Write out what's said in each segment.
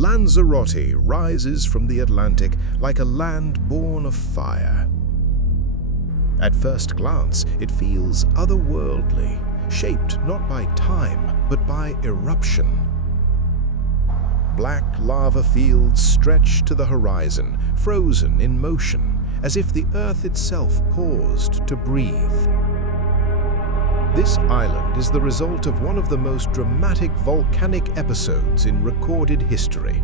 Lanzarote rises from the Atlantic like a land born of fire. At first glance, it feels otherworldly, shaped not by time, but by eruption. Black lava fields stretch to the horizon, frozen in motion, as if the earth itself paused to breathe. This island is the result of one of the most dramatic volcanic episodes in recorded history.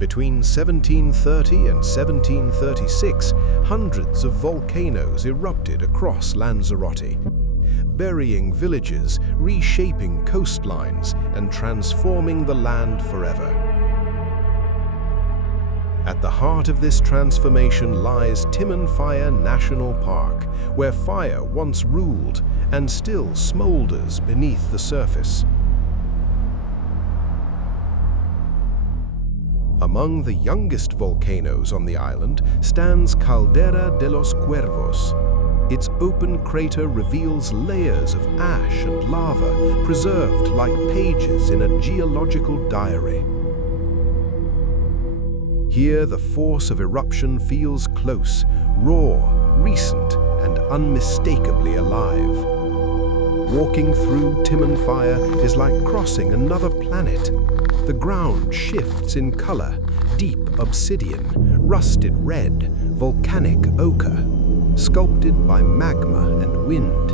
Between 1730 and 1736, hundreds of volcanoes erupted across Lanzarote, burying villages, reshaping coastlines, and transforming the land forever. At the heart of this transformation lies Timanfaya National Park, where fire once ruled and still smolders beneath the surface. Among the youngest volcanoes on the island stands Caldera de los Cuervos. Its open crater reveals layers of ash and lava preserved like pages in a geological diary. Here, the force of eruption feels close, raw, recent, and unmistakably alive. Walking through Timanfaya is like crossing another planet. The ground shifts in color, deep obsidian, rusted red, volcanic ochre, sculpted by magma and wind.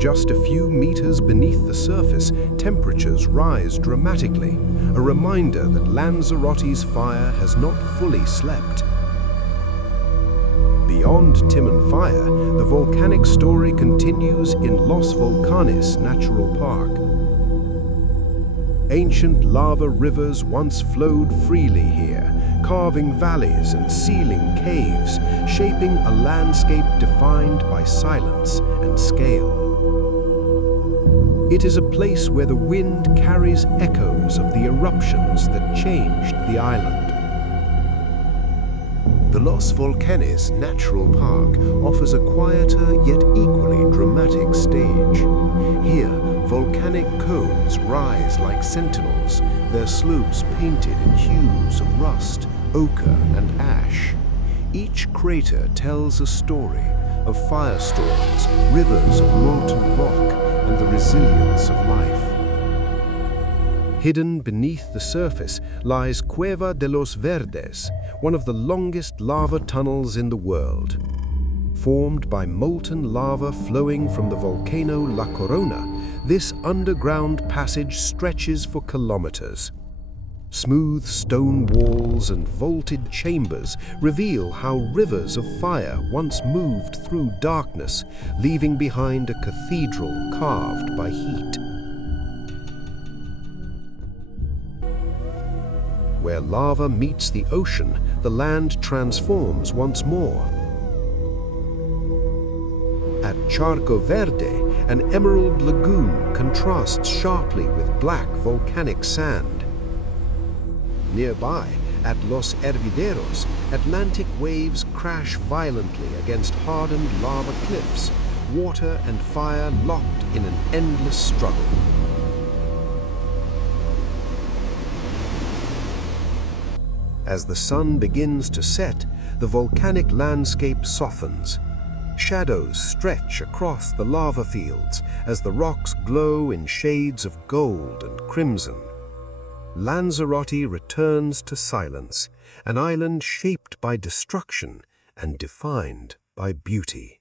Just a few meters beneath the surface, temperatures rise dramatically, a reminder that Lanzarote's fire has not fully slept. Beyond Timanfaya, the volcanic story continues in Los Volcanes Natural Park. Ancient lava rivers once flowed freely here, carving valleys and sealing caves, shaping a landscape defined by silence and scale. It is a place where the wind carries echoes of the eruptions that changed the island. The Los Volcanes Natural Park offers a quieter yet equally dramatic stage. Here, volcanic cones rise like sentinels, their slopes painted in hues of rust, ochre, and ash. Each crater tells a story of firestorms, rivers of molten rock, and the resilience of life. Hidden beneath the surface lies Cueva de los Verdes, one of the longest lava tunnels in the world. Formed by molten lava flowing from the volcano La Corona, this underground passage stretches for kilometers. Smooth stone walls and vaulted chambers reveal how rivers of fire once moved through darkness, leaving behind a cathedral carved by heat. Where lava meets the ocean, the land transforms once more. At Charco Verde, an emerald lagoon contrasts sharply with black volcanic sand. Nearby, at Los Hervideros, Atlantic waves crash violently against hardened lava cliffs, water and fire locked in an endless struggle. As the sun begins to set, the volcanic landscape softens. Shadows stretch across the lava fields as the rocks glow in shades of gold and crimson. Lanzarote returns to silence, an island shaped by destruction and defined by beauty.